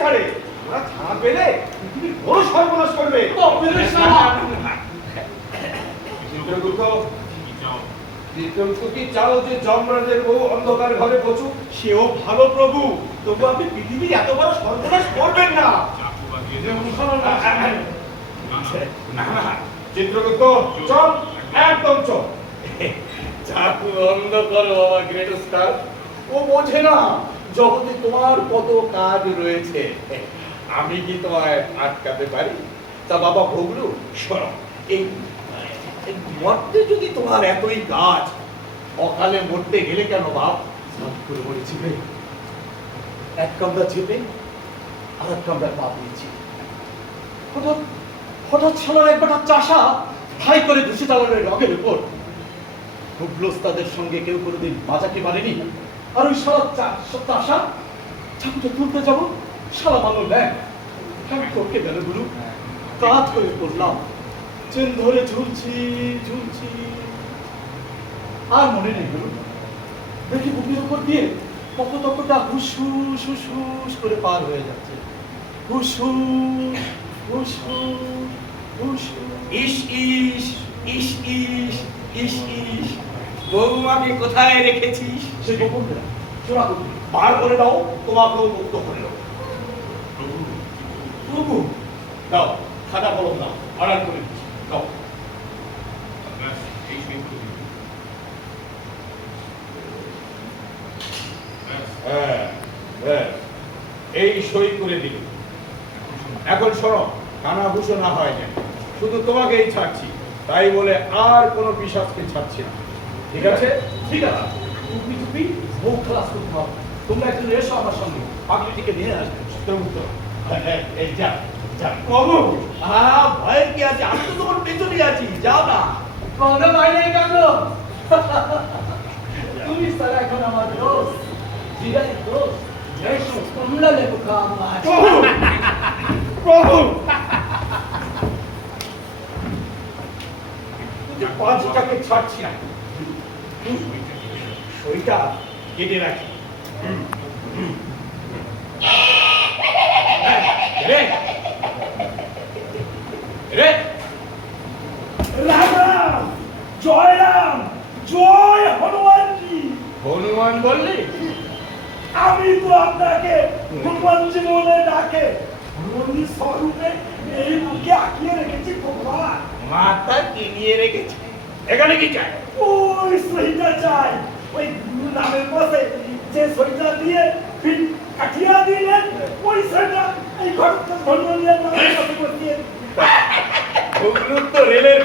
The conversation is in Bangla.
ছাড়ে। ওরা ছাড়া পেলে পৃথিবীর বড় সর্বনাশ করবে। চিত্রগুপ্ত কি চাও যে যমরাজের বউ অন্ধকার ঘরে পচুক? সেও ভালো প্রভু, তবু আপনি পৃথিবীর এত বড় সর্বনাশ করবেন না। চিত্রগুপ্ত চল, একদম চল। চাকু বন্ধ করো বাবা গ্রেট স্টার। ও বোঝে না জগতে তোমার কত কাজ রয়েছে। আমি কি তোমায় আটকাতে পারি? তা বাবা ভগলু শোনো, এই মরতে যদি তোমার এতই কাজ, অকালে মরতে গেলে কেন বাপ? সাপ করে মরেছি রে, এক কামড়া চেপে আর এক কামড়া পা দিয়েছি। হঠাৎ হঠাৎ শালার একবারটা চাষা ঠাই করে ঘুষে চালানো রগের উপর। তাদের সঙ্গে কেউ কোনোদিন বাজাতে পারেনি। আর ওই শালা চাষা চাকুটা তুলতে যাবো, শালা মানো দেখ আমি তোকে গেল গুরু কাজ করে পড়লাম। চেন ধরে ঝুলছি ঝুলছি, আর মনে নেই গুরু। দেখি বুকের উপর দিয়ে পকটকটা হুসুস হুসুস করে পার হয়ে যাচ্ছে। হুসুস হুসুস হুসুস। ইস ইস ইস ইস ইস ইস, বৌমাকে কোথায় রেখেছিস? সেই গোপনটা চোরা করবি, বার করে দাও, তোমাকেও মুক্ত করে দেবো। প্রভু দাও, খাতা কলম দাও, অর্ডার করে দিচ্ছি, দাও। এই সই করে দিল। এখন শোনো, কানা ঘোষণা হয় না, শুধু তোমাকেই ছাড়ছি, তাই বলে আর কোনো পিশাচকে ছাড়ছি না, ঠিক আছে? ঠিক আছে। টুপি টুপি বউ ক্লাস করতে হবে। তোমরা একজন এসো আমার সঙ্গে, পাগলিটিকে নিয়ে আসবে। চিত্রগুপ্ত এই যা যা। বাবু ভয়ের কি আছে? আমি তো তোমার পেছনে আছি, যাও না। কোনো ভয় নেই কাকু, তুমি স্যার এখন আমার দোস্ত, জিগাই দোস্ত। এসো তোমরা লেবু খাওয়া আজ। প্রভু পাঁচটাকে ছাড়ছি না, সইটা কেটে রাখি। রে রে রাম রাম, জয় রাম, জয় হনুমানজি। হনুমান বললি? আমি তো আপনাকে হনুমানজি বলে ডাকে। হনুমানজি স্বরূপে এই বুকে আঁকিয়ে রেখেছি ভগবান। মাথা কিনিয়ে রেখেছে, এখানে কি চাই? ওই সইটা চাই, ওই গুরু নামের পাশে যে সইটা দিয়ে ফির কাঠিয়া দিলেন, ওই সইটা এই ঘটনা হনুমানের নামের পাশে বসিয়ে ওগুলো তো রেলের